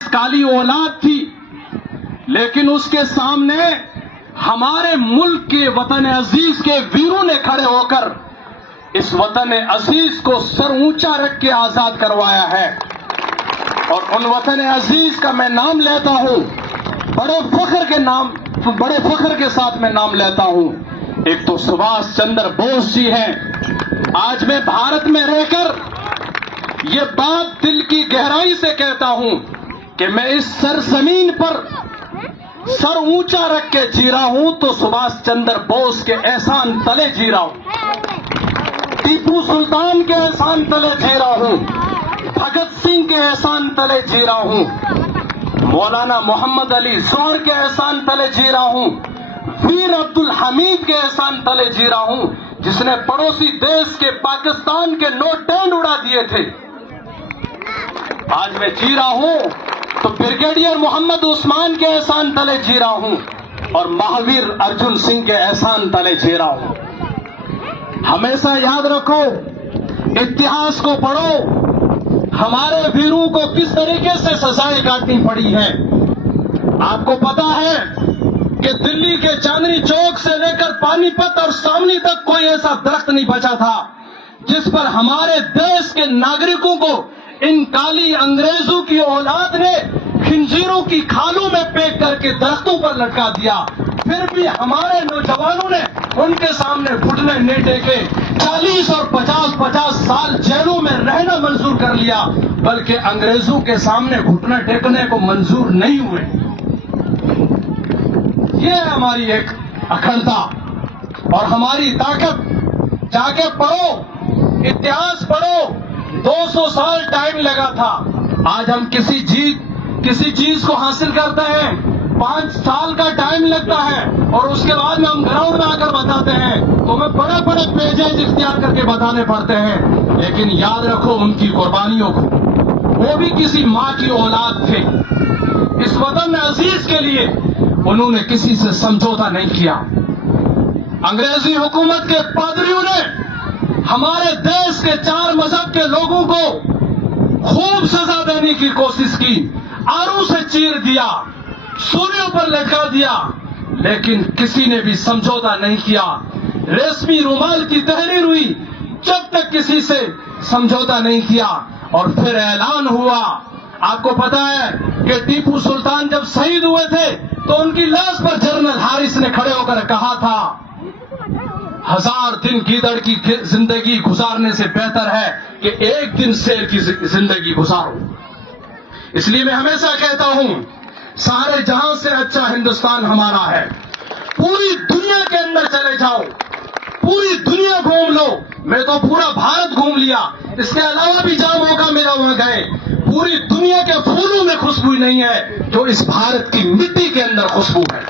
کالی اولاد تھی، لیکن اس کے سامنے ہمارے ملک کے وطن عزیز کے ویروں نے کھڑے ہو کر اس وطن عزیز کو سر اونچا رکھ کے آزاد کروایا ہے۔ اور ان وطن عزیز کا میں نام لیتا ہوں، بڑے فخر کے ساتھ میں نام لیتا ہوں۔ ایک تو سبھاش چندر بوس جی ہیں۔ آج میں بھارت میں رہ کر یہ بات دل کی گہرائی سے کہتا ہوں کہ میں اس سرزمین پر سر اونچا رکھ کے جی رہا ہوں تو سبھاش چندر بوس کے احسان تلے جی رہا ہوں، ٹیپو سلطان کے احسان تلے جی رہا ہوں، بھگت سنگھ کے احسان تلے جی رہا ہوں، مولانا محمد علی ظہر کے احسان تلے جی رہا ہوں، ویر عبد الحمید کے احسان تلے جی رہا ہوں، جس نے پڑوسی دیش کے پاکستان کے نوٹ ٹینڈ اڑا دیے تھے۔ آج میں جی رہا ہوں تو بریگیڈیئر محمد عثمان کے احسان تلے جی رہا ہوں اور مہاویر ارجن سنگھ کے احسان تلے جی رہا ہوں۔ ہمیشہ یاد رکھو، اتہاس کو پڑھو، ہمارے ویروں کو کس طریقے سے سزائیں کاٹنی پڑی ہیں۔ آپ کو پتا ہے کہ دلی کے چاندنی چوک سے لے کر پانی پت اور سامنی تک کوئی ایسا درخت نہیں بچا تھا جس پر ہمارے دیش کے ناگرکوں کو ان کالی انگریزوں کی اولاد نے خنزیروں کی کھالوں میں پیک کر کے درختوں پر لٹکا دیا۔ پھر بھی ہمارے نوجوانوں نے ان کے سامنے گھٹنے نہیں ٹیکے، 40 اور 50 سال جیلوں میں رہنا منظور کر لیا، بلکہ انگریزوں کے سامنے گھٹنے ٹیکنے کو منظور نہیں ہوئے۔ یہ ہے ہماری ایک اکھنڈتا اور ہماری طاقت۔ جا کے پڑھو، اتہاس پڑھو، 200 سال ٹائم لگا تھا۔ آج ہم کسی چیز کو حاصل کرتے ہیں 5 سال کا ٹائم لگتا ہے اور اس کے بعد میں ہم گراؤنڈ میں آ کر بتاتے ہیں تو ہمیں بڑے بڑے پیجز اختیار کر کے بتانے پڑتے ہیں۔ لیکن یاد رکھو ان کی قربانیوں کو، وہ بھی کسی ماں کی اولاد تھے۔ اس وطن عزیز کے لیے انہوں نے کسی سے سمجھوتا نہیں کیا۔ انگریزی حکومت کے پادریوں نے ہمارے دیش کے 4 مذہب کے لوگوں کو خوب سزا دینے کی کوشش کی، آرو سے چیر دیا، سولیوں پر لٹکا دیا، لیکن کسی نے بھی سمجھوتا نہیں کیا۔ ریشمی رومال کی تحریر ہوئی، جب تک کسی سے سمجھوتا نہیں کیا، اور پھر اعلان ہوا۔ آپ کو پتا ہے کہ ٹیپو سلطان جب شہید ہوئے تھے تو ان کی لاش پر جنرل ہارس نے کھڑے ہو کر کہا تھا 1000 دن گیدڑ کی زندگی گزارنے سے بہتر ہے کہ 1 دن شیر کی زندگی گزارو۔ اس لیے میں ہمیشہ کہتا ہوں، سارے جہاں سے اچھا ہندوستان ہمارا ہے۔ پوری دنیا کے اندر چلے جاؤ، پوری دنیا گھوم لو۔ میں تو پورا بھارت گھوم لیا، اس کے علاوہ بھی جہاں موقع ملا وہاں گئے۔ پوری دنیا کے پھولوں میں خوشبو نہیں ہے جو اس بھارت کی مٹی کے اندر خوشبو ہے۔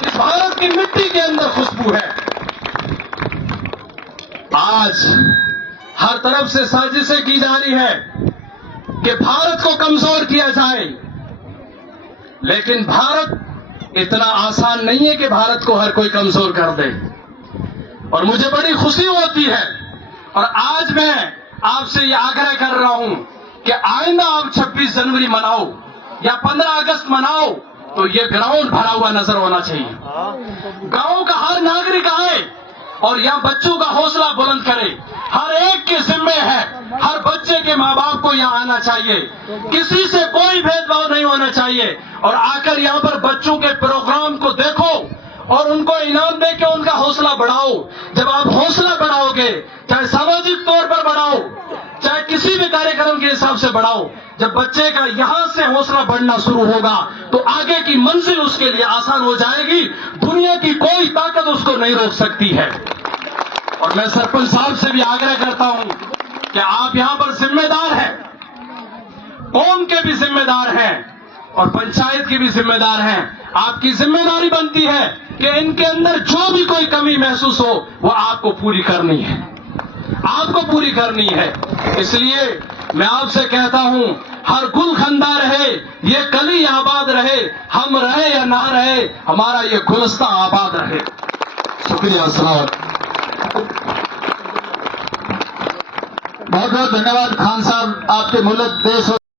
اس بھارت کی مٹی کے اندر خوشبو ہے۔ آج ہر طرف سے سازشیں کی جا رہی ہے کہ بھارت کو کمزور کیا جائے، لیکن بھارت اتنا آسان نہیں ہے کہ بھارت کو ہر کوئی کمزور کر دے۔ اور مجھے بڑی خوشی ہوتی ہے، اور آج میں آپ سے یہ آگرہ کر رہا ہوں کہ آئندہ آپ 26 جنوری مناؤ یا 15 اگست مناؤ تو یہ گراؤنڈ بھرا ہوا نظر ہونا چاہیے۔ گاؤں کا ہر ناگرک آئے اور یہاں بچوں کا حوصلہ بلند کرے۔ ہر ایک کے ذمے ہے، ہر بچے کے ماں باپ کو یہاں آنا چاہیے، کسی سے کوئی بھید بھاؤ نہیں ہونا چاہیے، اور آ کر یہاں پر بچوں کے پروگرام کو دیکھو اور ان کو انعام دے کے ان کا حوصلہ بڑھاؤ۔ جب آپ حوصلہ بڑھاؤ گے، چاہے سماجک طور پر بڑھاؤ، چاہے کسی بھی کاریہ کرم کے حساب سے بڑھاؤ، جب بچے کا یہاں سے حوصلہ بڑھنا شروع ہوگا تو آگے کی منزل اس کے لیے آسان ہو جائے گی۔ دنیا کی کوئی طاقت اس کو نہیں روک سکتی ہے۔ اور میں سرپنچ صاحب سے بھی آگرہ کرتا ہوں کہ آپ یہاں پر ذمہ دار ہیں، قوم کے بھی ذمہ دار ہیں اور پنچایت کی بھی ذمہ دار ہیں۔ آپ کی ذمہ داری بنتی ہے کہ ان کے اندر جو بھی کوئی کمی محسوس ہو وہ آپ کو پوری کرنی ہے، آپ کو پوری کرنی ہے۔ اس لیے میں آپ سے کہتا ہوں، ہر گل خندہ رہے، یہ کلی آباد رہے، ہم رہے یا نہ رہے، ہمارا یہ گلستہ آباد رہے۔ شکریہ، السلام۔ بہت بہت دھنیہ واد خان صاحب، آپ کے ملک دیش